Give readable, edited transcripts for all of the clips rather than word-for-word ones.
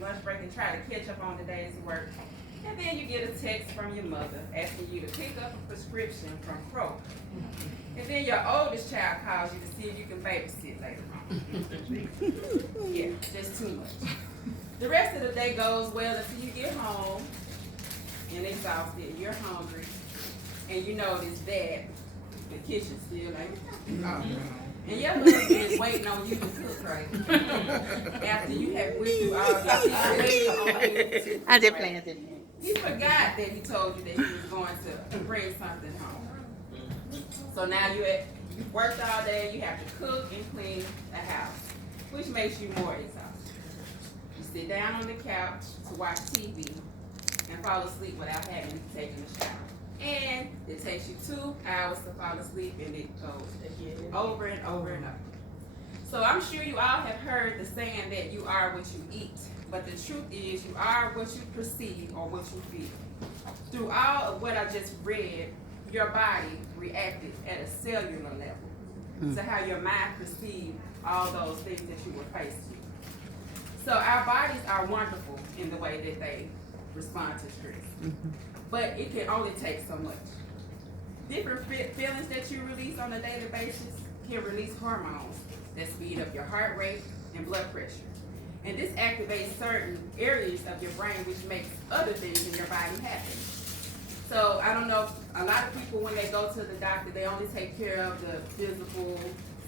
lunch break and try to catch up on the day's work. And then you get a text from your mother asking you to pick up a prescription from Kroger. And then your oldest child calls you to see if you can babysit later on. Yeah, just too much. The rest of the day goes well until you get home and exhausted, you're hungry, and you notice that the kitchen's still ain't and your husband is waiting on you to cook right after you have went through all this. I did plan it. He forgot that he told you that he was going to bring something home. So now you worked all day, you have to cook and clean the house, which makes you more exhausted. You sit down on the couch to watch TV and fall asleep without having taken a shower. And it takes you 2 hours to fall asleep, and it goes over and over and over. So I'm sure you all have heard the saying that you are what you eat, but the truth is you are what you perceive or what you feel. Through all of what I just read, your body reacted at a cellular level to how your mind perceived all those things that you were faced with. So our bodies are wonderful in the way that they respond to stress. But it can only take so much. Different feelings that you release on a daily basis can release hormones that speed up your heart rate and blood pressure. And this activates certain areas of your brain which makes other things in your body happen. So I don't know, a lot of people when they go to the doctor, they only take care of the physical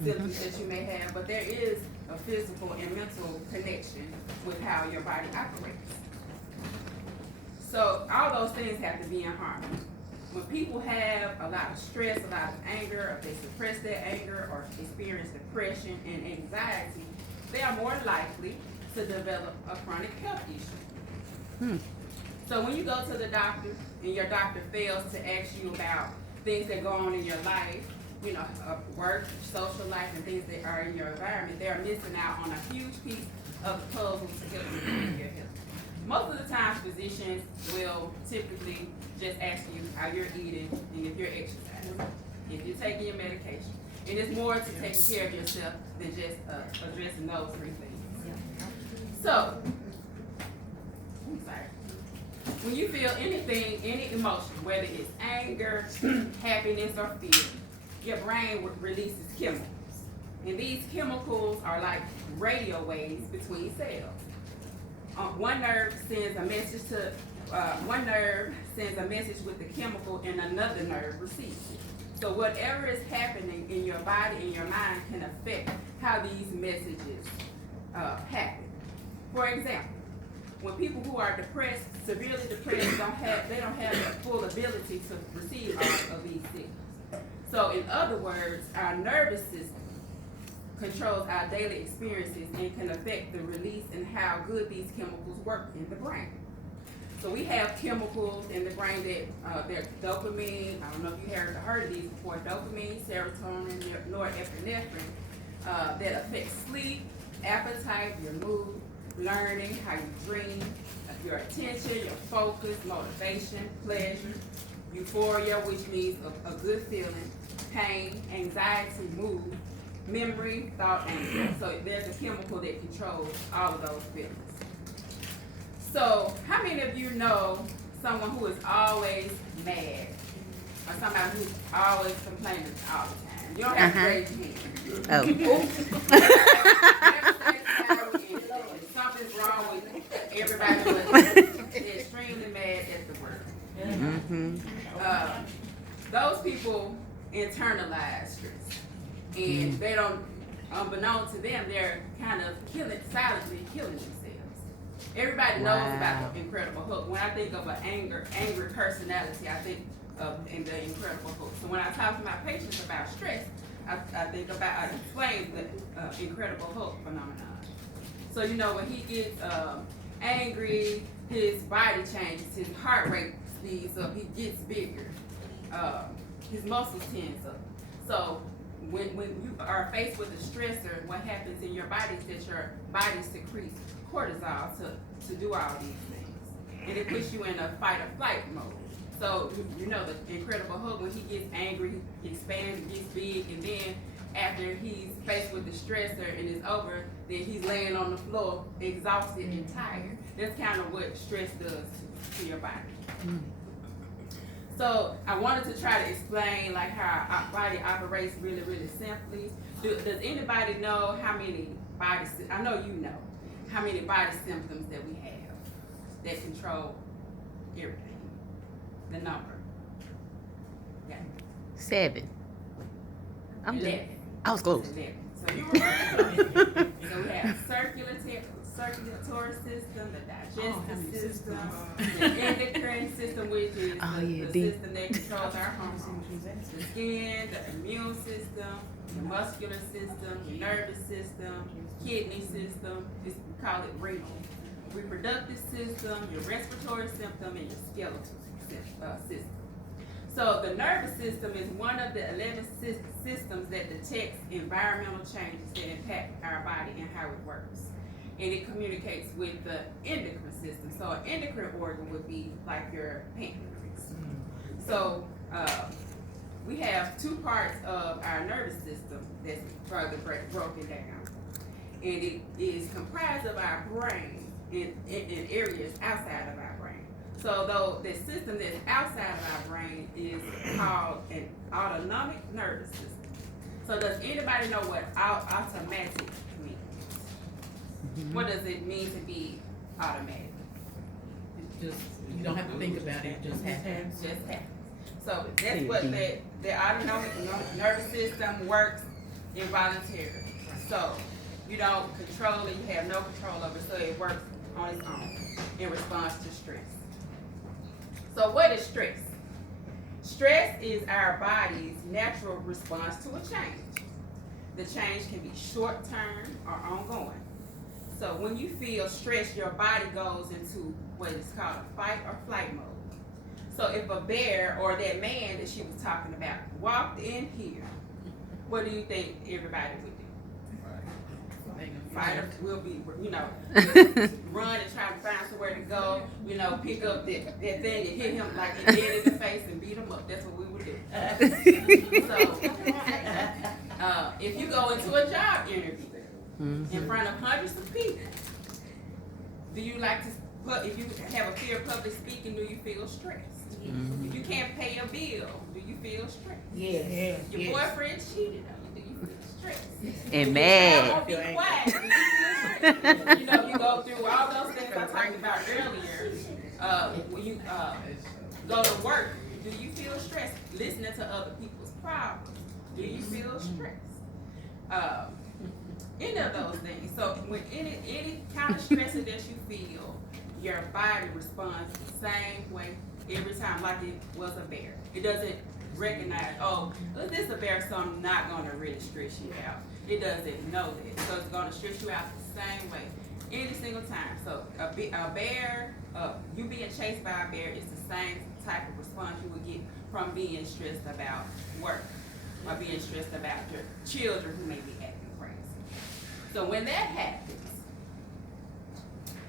symptoms that you may have, but there is a physical and mental connection with how your body operates. So all those things have to be in harmony. When people have a lot of stress, a lot of anger, or they suppress their anger or experience depression and anxiety, they are more likely to develop a chronic health issue. So when you go to the doctor and your doctor fails to ask you about things that go on in your life, you know, work, social life, and things that are in your environment, they're missing out on a huge piece of the puzzle to help you with your health. Most of the time, physicians will typically just ask you how you're eating and if you're exercising, if you're taking your medication. And it's more to taking care of yourself than just addressing those 3 things. So, when you feel anything, any emotion, whether it's anger, happiness, or fear, your brain releases chemicals. And these chemicals are like radio waves between cells. One nerve sends a message with the chemical, and another nerve receives it. So whatever is happening in your body and your mind can affect how these messages happen. For example, when people who are depressed, severely depressed, they don't have the full ability to receive all of these signals. So in other words, our nervous system controls our daily experiences and can affect the release and how good these chemicals work in the brain. So we have chemicals in the brain that they're dopamine. I don't know if you heard of these before. Dopamine, serotonin, norepinephrine that affect sleep, appetite, your mood, learning, how you dream, your attention, your focus, motivation, pleasure, euphoria, which means a good feeling, pain, anxiety, mood, memory, thought, anger. So there's a chemical that controls all of those feelings. So how many of you know someone who is always mad or somebody who's always complaining all the time? You don't have to raise your hand. Something's wrong with everybody but they're extremely mad at the world. Those people internalize stress. And they don't, unbeknown to them, they're kind of silently killing themselves. Everybody knows about the Incredible Hulk. When I think of an angry personality, I think of in the Incredible Hulk. So when I talk to my patients about stress, I explain the Incredible Hulk phenomenon. So you know when he gets angry, his body changes, his heart rate speeds up, he gets bigger, his muscles tense up. So when you are faced with a stressor, what happens in your body is that your body secretes cortisol to do all these things. And it puts you in a fight or flight mode. So you know the Incredible Hulk, when he gets angry, he expands, gets big, and then after he's faced with the stressor and it's over, then he's laying on the floor exhausted and tired. That's kind of what stress does to your body. So I wanted to try to explain like how our body operates really, really simply. Does anybody know how many body, I know you know, how many body symptoms that we have that control everything? The number. Yeah. 7. I'm 11. I was close. 11. So you were right. So we have circulatory system, the digestive system, the endocrine system, which is the system that controls our hormones, the skin, the immune system, the muscular system, the nervous system, kidney system, we call it renal, reproductive system, your respiratory system, and your skeletal system. So the nervous system is one of the 11 systems that detects environmental changes that impact our body and how it works. And it communicates with the endocrine system. So an endocrine organ would be like your pancreas. So we have 2 parts of our nervous system that's further broken down. And it is comprised of our brain in areas outside of our brain. So though the system that's outside of our brain is called an autonomic nervous system. So does anybody know what automatic means? What does it mean to be automatic? It just, you don't have to think about it, it just happens. Just happens. So that's what the autonomic nervous system works involuntarily. So you don't control it, you have no control over it, so it works on its own in response to stress. So what is stress? Stress is our body's natural response to a change. The change can be short-term or ongoing. So when you feel stressed, your body goes into what is called a fight or flight mode. So if a bear or that man that she was talking about walked in here, what do you think everybody would do? Fighter will be, run and try to find somewhere to go, pick up that thing and hit him like it did in the face and beat him up. That's what we would do. So, if you go into a job interview in front of hundreds of people, do you like to, if you have a fear of public speaking, do you feel stressed? If you can't pay a bill, do you feel stressed? Yes. Your boyfriend cheated on you, do you feel stressed? And mad. Be quiet. Do you feel stressed? You go through all those things I talked about earlier. When you go to work, do you feel stressed? Listening to other people's problems, do you feel stressed? Any of those things. So when any kind of stress that you feel, your body responds the same way every time, like it was a bear. It doesn't recognize, oh, this is a bear, so I'm not going to really stress you out. It doesn't know that. So it's going to stress you out the same way any single time. So a bear, you being chased by a bear is the same type of response you would get from being stressed about work or being stressed about your children who may be acting crazy. So when that happens,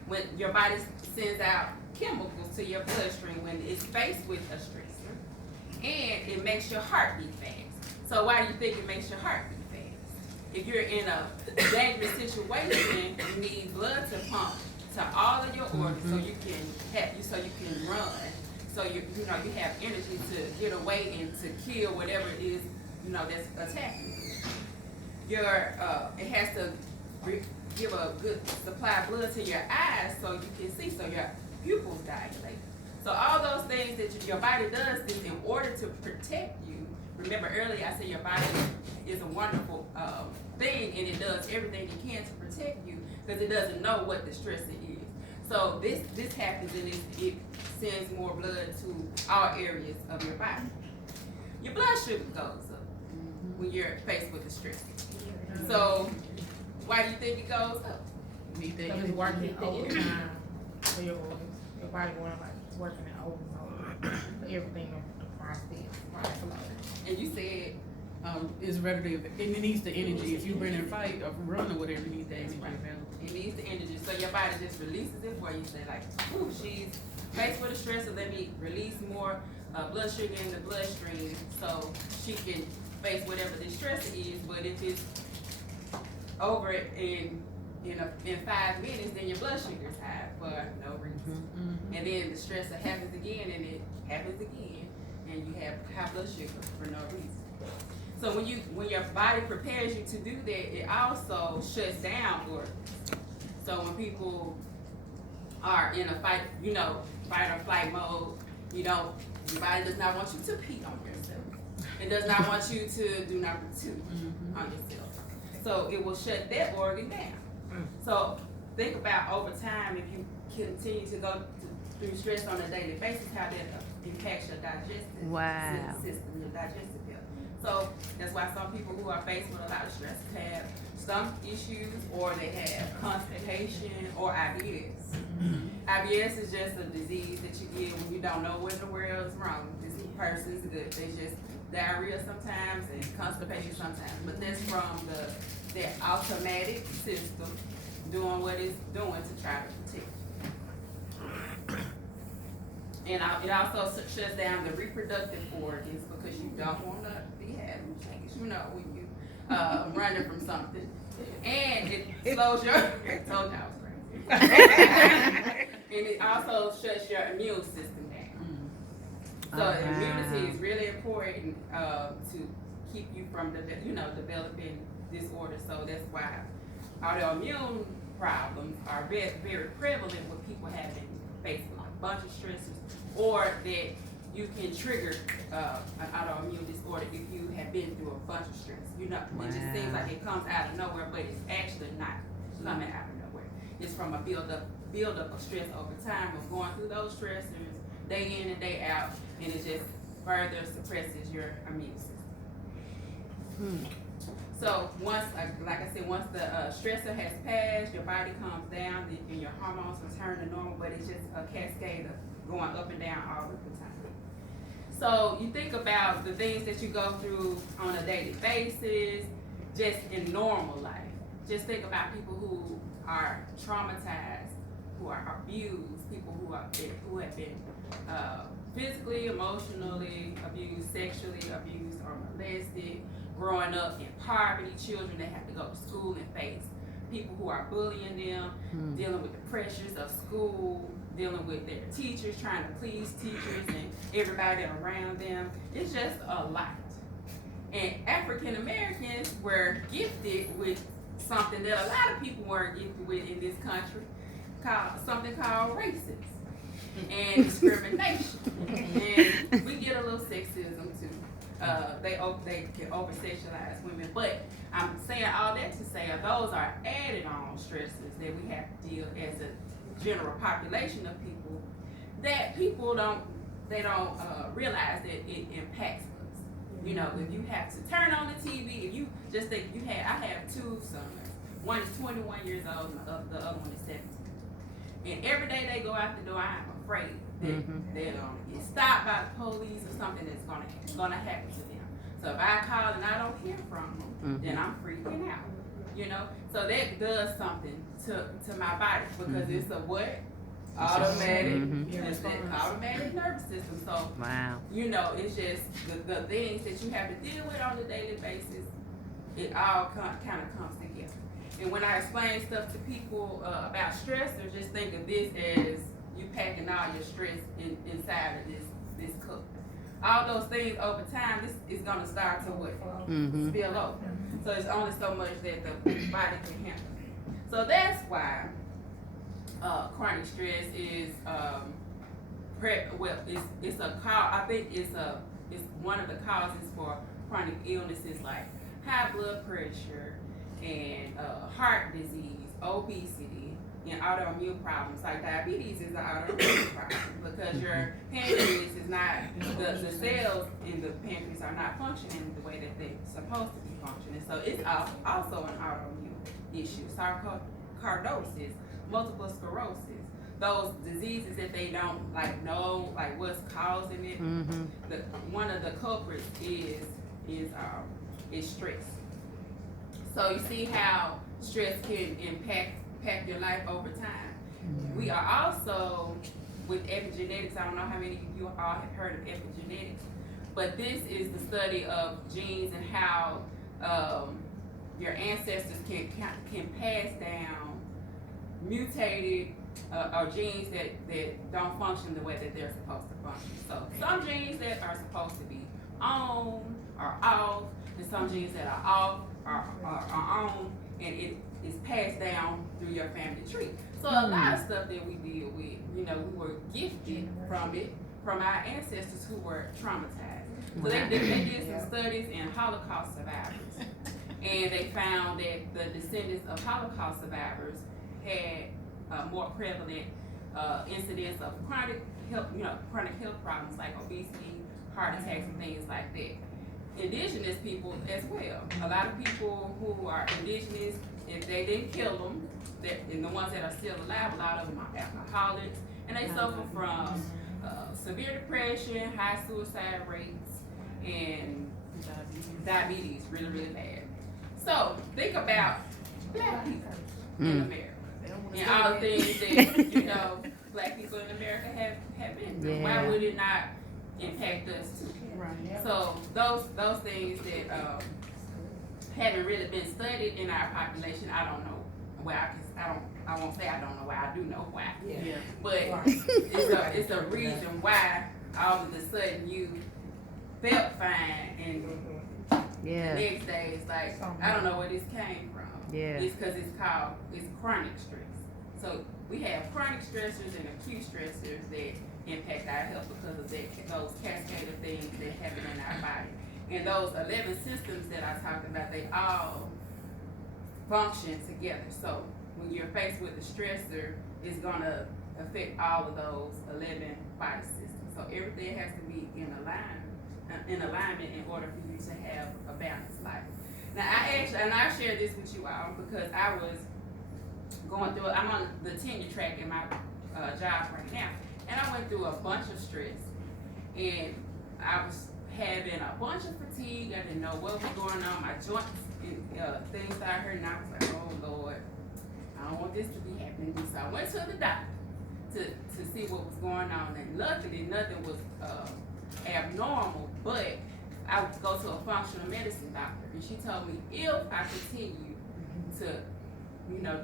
when your body sends out chemicals to your bloodstream when it's faced with a stressor, and it makes your heart beat fast. So why do you think it makes your heart beat fast? If you're in a dangerous situation, you need blood to pump to all of your organs so you can run. So you have energy to get away and to kill whatever it is that's attacking you. It has to give a good supply of blood to your eyes so you can see, so your pupils dilate. So all those things that your body does is in order to protect you. Remember earlier I said your body is a wonderful thing, and it does everything it can to protect you because it doesn't know what the stressor is. So this happens, and it sends more blood to all areas of your body. Your blood sugar goes up when you're faced with the stress. So why do you think it goes up? Because it's working overtime for your organs. Your body going like it's working in overload for everything to process. And you said It's repetitive, and it needs the energy. If you run and fight or run or whatever, you need the energy available. it needs the energy. So your body just releases it for you. Say like, ooh, she's faced with a stressor, let me release more blood sugar in the bloodstream so she can face whatever the stressor is. But if it's over it and in 5 minutes, then your blood sugar is high for no reason. Mm-hmm. And then the stressor happens again, and it happens again, and you have high blood sugar for no reason. So when your body prepares you to do that, it also shuts down organs. So when people are in a fight or flight mode, your body does not want you to pee on yourself. It does not want you to do number 2 on yourself. So it will shut that organ down. So think about over time, if you continue to go through stress on a daily basis, how that impacts your digestive system, your digestive health. So that's why some people who are faced with a lot of stress have stomach issues, or they have constipation, or IBS. IBS is just a disease that you get when you don't know what in the world is wrong. This person's good. They just diarrhea sometimes and constipation sometimes. But that's from their automatic system doing what it's doing to try to protect. And it also shuts down the reproductive organs because you don't want to be having changes, when you running from something. And it slows your, I told you I was crazy. And it also shuts your immune system down. So immunity is really important to keep you from developing disorders. So that's why autoimmune problems are very, very prevalent with people having faced with a bunch of stressors, or that you can trigger an autoimmune disorder if you have been through a bunch of stress. It just seems like it comes out of nowhere, but it's actually not coming out of nowhere. It's from a build-up of stress over time of going through those stressors day in and day out, and it just further suppresses your immune system. So once the stressor has passed, your body calms down, and your hormones return to normal, but it's just a cascade of going up and down all of the time. So you think about the things that you go through on a daily basis, just in normal life. Just think about people who are traumatized, who are abused, people who have been physically, emotionally abused, sexually abused, or molested, growing up in poverty, children that have to go to school and face people who are bullying them, dealing with the pressures of school, dealing with their teachers, trying to please teachers and everybody around them. It's just a lot. And African Americans were gifted with something that a lot of people weren't gifted with in this country, something called racism and discrimination. And we get a little sexism too. They can over-sexualize women, but I'm saying all that to say those are added on stresses that we have to deal as a general population of people that people don't realize that it impacts us. If you have to turn on the TV, if you just think I have 2 sons. One is 21 years old and the other one is 17. And every day they go out the door, I'm afraid that they're gonna get stopped by the police or something that's gonna happen to them. So if I call and I don't hear from them, then I'm freaking out. So that does something to my body because it's a what? Automatic, it's that automatic nervous system. So it's just the things that you have to deal with on a daily basis. It all kind of comes together. And when I explain stuff to people about stressors, just think of this as you packing all your stress inside of this cup. All those things over time, this is gonna start to what? Spill over. So it's only so much that the body can handle. So that's why chronic stress is it's a cause. I think it's one of the causes for chronic illnesses like high blood pressure and heart disease, obesity, and autoimmune problems. Like diabetes is an autoimmune problem because your pancreas is not, the cells in the pancreas are not functioning the way that they're supposed to be functioning. So it's also an autoimmune issue. Sarcoidosis, multiple sclerosis, those diseases that they don't know what's causing it. One of the culprits is stress. So you see how stress can impact your life over time. We are also with epigenetics. I don't know how many of you all have heard of epigenetics, but this is the study of genes and how your ancestors can pass down mutated or genes that don't function the way that they're supposed to function. So some genes that are supposed to be on are off, and some genes that are off are on, and it is passed down through your family tree. So a lot of stuff that we deal with, we were gifted from it, from our ancestors who were traumatized. So they did some studies in Holocaust survivors, and they found that the descendants of Holocaust survivors had more prevalent incidence of chronic health problems like obesity, heart attacks, and things like that. Indigenous people as well. A lot of people who are indigenous, if they didn't kill them, and the ones that are still alive, a lot of them are alcoholics, and they suffer from severe depression, high suicide rates, and diabetes really, really bad. So think about black people in America and all the things that black people in America have been through. Yeah. Why would it not impact us too? Right. So those things that haven't really been studied in our population, I don't know why. I won't say I don't know why. I do know why. Yeah. But it's a reason why all of a sudden you felt fine and the next day it's like I don't know where this came from. Yeah. It's because it's chronic stress. So we have chronic stressors and acute stressors that impact our health because of those cascade of things that happen in our body. And those 11 systems that I talked about, they all function together. So when you're faced with a stressor, it's gonna affect all of those 11 body systems. So everything has to be in alignment in order for you to have a balanced life. Now I shared this with you all because I was going through, I'm on the tenure track in my job right now, and I went through a bunch of stress, and I was having a bunch of fatigue. I didn't know what was going on, my joints and things that I heard, and I was like, oh Lord, I don't want this to be happening. So I went to the doctor to see what was going on, and luckily nothing was abnormal, but I would go to a functional medicine doctor, and she told me if I continue to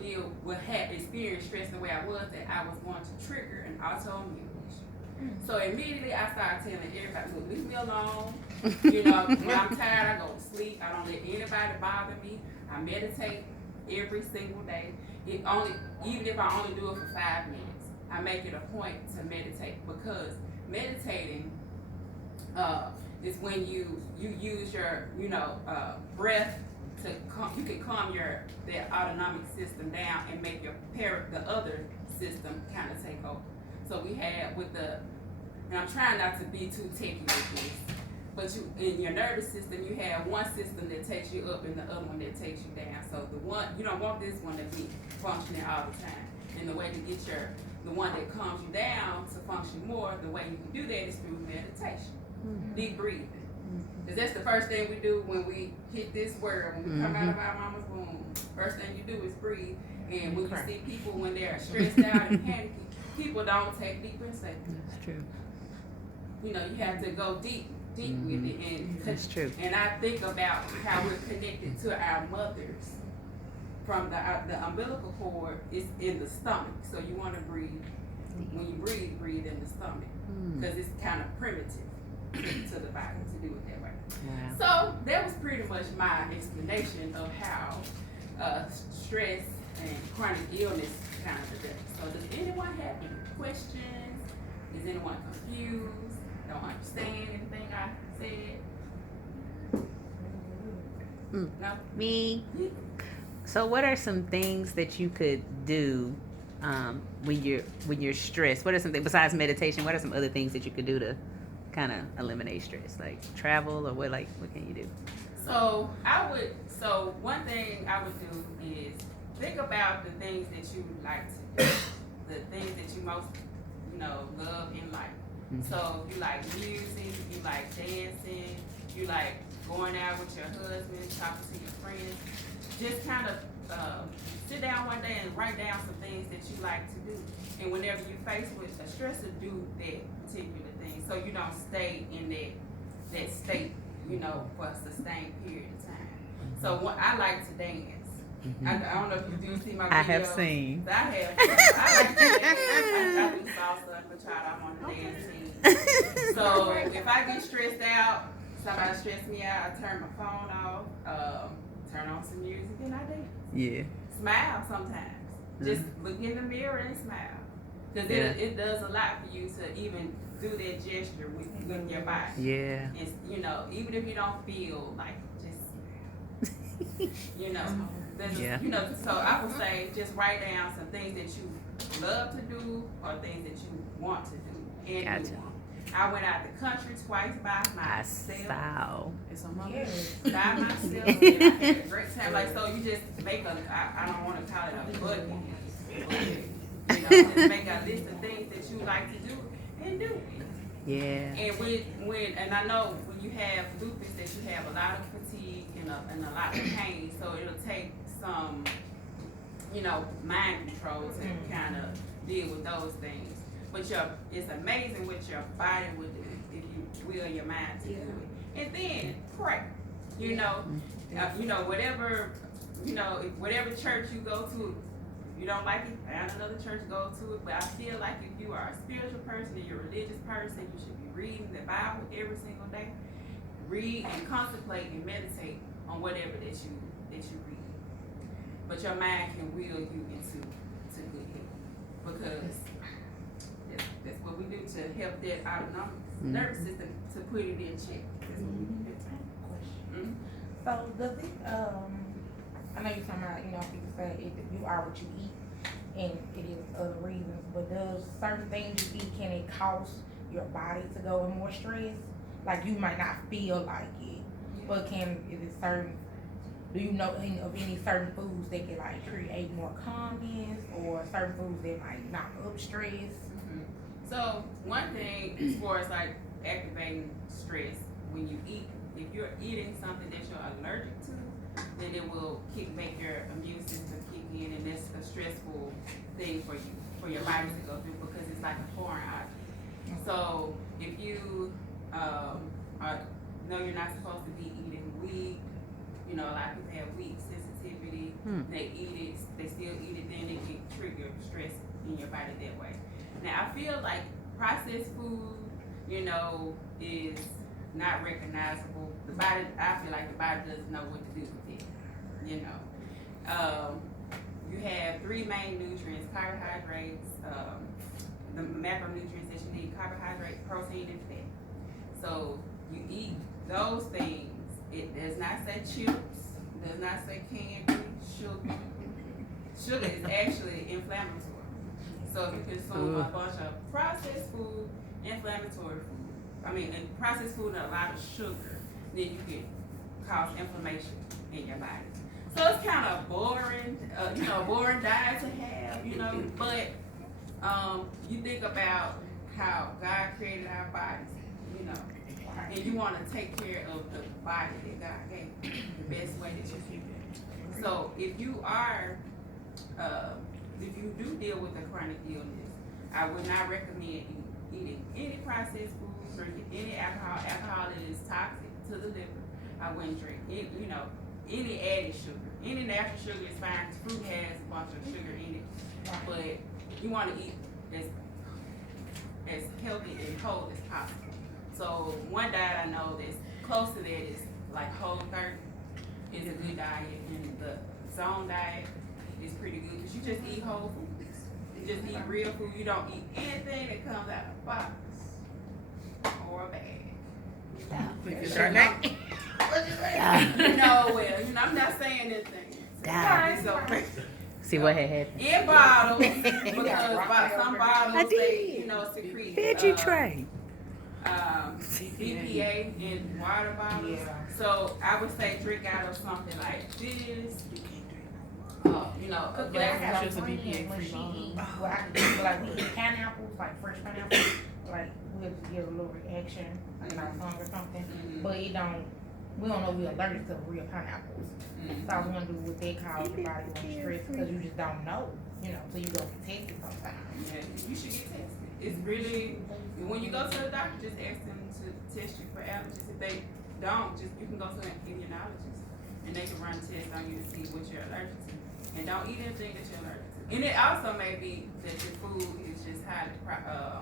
deal with experience stress the way I was, that I was going to trigger an autoimmune issue. So immediately I started telling everybody, look, leave me alone. When I'm tired, I go to sleep. I don't let anybody bother me. I meditate every single day. Even if I only do it for 5 minutes, I make it a point to meditate, because meditating is when you use your breath to you can calm that autonomic system down and make the other system kind of take over. So we have and I'm trying not to be too techy with this, but in your nervous system you have one system that takes you up and the other one that takes you down. So you don't want this one to be functioning all the time. And the way to get the one that calms you down to function more, the way you can do that is through meditation, deep breathing. Because that's the first thing we do when we hit this world, when we come out of our mama's womb. First thing you do is breathe. And when you see people when they're stressed out and panicky, people don't take deep breaths. That's true. You have to go deep with it. And that's true. And I think about how we're connected to our mothers. From the umbilical cord is in the stomach. So you want to breathe. When you breathe in the stomach. Because it's kind of primitive to the body to do it that way. Wow. So that was pretty much my explanation of how stress and chronic illness kind of develops. So does anyone have any questions? Is anyone confused? Don't understand anything I said? No? Me. So what are some things that you could do when you're stressed? What are some things besides meditation? What are some other things that you could do to kind of eliminate stress, like travel, or what can you do? So one thing I would do is think about the things that you like to do, the things that you most love in life. So if you like music, you like dancing, you like going out with your husband, talking to your friends, just kind of sit down one day and write down some things that you like to do. And whenever you're faced with a stressor, do that particular thing, so you don't stay in that state, for a sustained period of time. So I like to dance. I don't know if you do see my videos. I have seen. I have. I like to dance. I do salsa and bachata. I'm on the dance team. So if I get stressed out, somebody stress me out, I turn my phone off, turn on some music, and I dance. Yeah. Smile sometimes. Just look in the mirror and smile. Because it does a lot for you to even do that gesture with your body. Yeah. And, you know, even if you don't feel like just, you know, you know, so I would say just write down some things that you love to do or things that you want to do. And Gotcha. do. I went out the country twice by myself. It's on my By myself. And I had a great time. Like, so you just make I don't want to call it a bucket. You know, just make a list of things that you like to do and do it. Yeah. And and I know when you have lupus that you have a lot of fatigue and a lot of pain, so it'll take some, you know, mind control to kind of deal with those things. But it's amazing what your body will do if you will your mind to do it. And then pray. You know, whatever church you go to. You don't like it, find another church, go to it. But I feel like if you are a spiritual person and you're a religious person, you should be reading the Bible every single day. Read and contemplate and meditate on whatever that you read. But your mind can will you into good health. Because that's what we do to help that autonomic nervous system to put it in check. That's what we do. So does it, I know you're talking about, you know, people say you are what you eat, and it is other reasons, but does certain things you eat, can it cause your body to go in more stress? Like you might not feel like it, but is it certain, do you know of any certain foods that can like create more calmness, or certain foods that might knock up stress? So one thing as far as like activating stress, when you eat, if you're eating something that you're allergic to, then it will make your immune system kick in, and that's a stressful thing for you, for your body to go through, because it's like a foreign object. So if you know you're not supposed to be eating wheat, you know, a lot of people have wheat sensitivity, they eat it, they still eat it, then it can trigger stress in your body that way. Now I feel like processed food, you know, is not recognizable. The body, I feel like the body doesn't know what to do with it. You know, you have three main nutrients: carbohydrates, the macronutrients that you need: carbohydrate, protein, and fat. So you eat those things. It does not say chips. Does not say candy, sugar. Sugar is actually inflammatory. So if you consume a bunch of processed food, inflammatory food, and processed food and a lot of sugar, then you can cause inflammation in your body. So it's kind of boring, boring diet to have, you know, but you think about how God created our bodies, you know, and you want to take care of the body that God gave you the best way that you can. So if you do deal with a chronic illness, I would not recommend eating any processed food, drinking any alcohol. Alcohol is toxic to the liver. I wouldn't drink any added sugar. Any natural sugar is fine. Fruit has a bunch of sugar in it, but you want to eat as healthy and whole as possible. So one diet I know that's close to that is like Whole30 is a good diet, and the Zone diet is pretty good because you just eat whole foods. You just eat real food. You don't eat anything that comes out of a box or a bag. I'm not saying anything. So, See what had happened. in bottles, because some bottles they, secrete BPA in water bottles. So I would say drink out of something like this. A glass Just a BPA free bottle. Well, I can do like we eat pineapples, like fresh pineapples, like we'll get a little reaction, like our tongue or something. But we don't know we're allergic to real pineapples. So I wonder what they cause your body more stress, because you just don't know, so you go get tested sometimes. Yeah, you should get tested. It's really, when you go to the doctor, just ask them to test you for allergies. If they don't, you can go to an immunologist and they can run tests on you to see what you're allergic to. And don't eat anything that you're allergic to. And it also may be that your food is just highly, I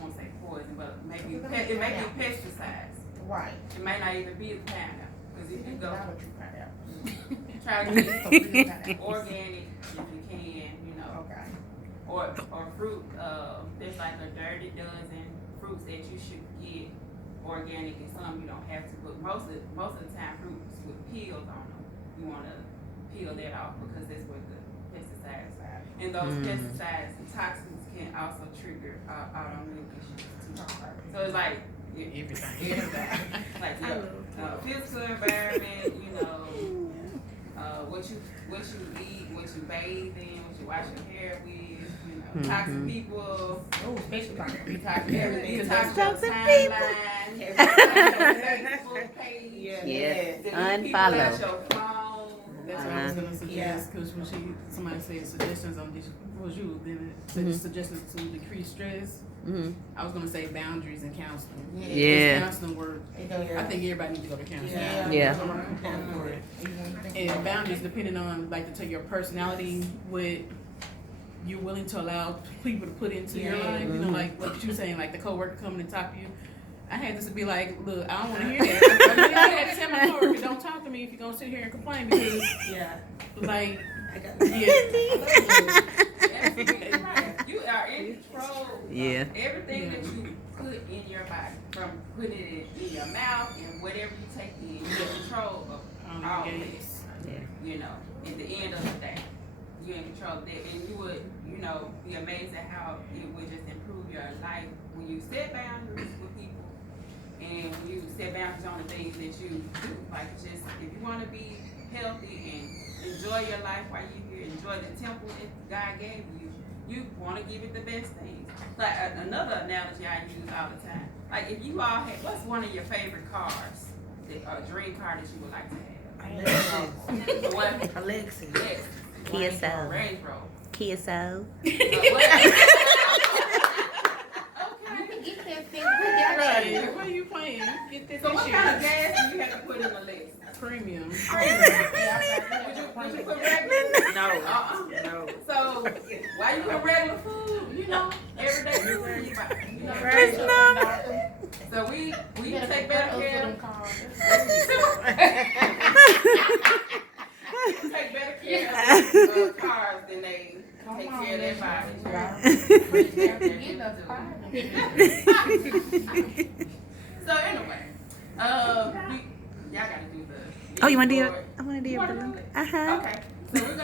won't say poison, but maybe it may be pesticides. Right. It may not even be the pineapple. Because if you go Okay. try to get organic if you can, you know, or fruit. There's like a dirty dozen fruits that you should get organic, and some you don't have to. But most of the time, fruits with peels on them, you want to peel that off because that's what the pesticides are. And those pesticides and toxins can also trigger autoimmune issues too. So it's like everything. Like your physical environment, you know, what you eat, what you bathe in, what you wash your hair with, you know, toxic people. Oh, especially toxic. Toxic everything. Toxic Toxic timeline. Facebook page. Yes. Delete Unfollow. people out your phone. That's what I was gonna suggest, because when somebody said suggestions on this, was you, then it said suggestions to decrease stress. I was gonna say boundaries and counseling. Yeah. Counseling work. I think everybody needs to go to counseling. Yeah. And boundaries, depending on like your personality, what you're willing to allow people to put into your life. You know, like what you were saying, like the coworker coming and talk to you. I had this to be like, look, I don't want to hear that. I had to tell my coworker, don't talk to me if you're gonna sit here and complain, because like, You are in control of everything that you put in your body, from putting it in your mouth and whatever you take in. You're in control of all of this. You know, at the end of the day, you're in control of that, and you would, you know, be amazed at how it would just improve your life when you set boundaries with people, and when you set boundaries on the things that you do. Like, just if you want to be healthy and enjoy your life while you're here, enjoy the temple that God gave you. You want to give it the best things. Like another analogy I use all the time. Like, if you all had, what's one of your favorite cars, a dream car that you would like to have? What? Alexis. Yes. Kia Soul. Range Rover. Kia Soul. Get that thing. right, what are you playing? Get this So what issue. kind of gas do you have to put in the Lexus? Premium. Would you put regular? No. No. So why you put regular food? You know, everyday food. You know, Right. so we take better care. Take better care of cars than they take care of their bodies. So anyway, y'all gotta do the. Oh, you want to do board. it? I want to do You your wanna balloon. do it? Uh-huh. Okay, so we're gonna.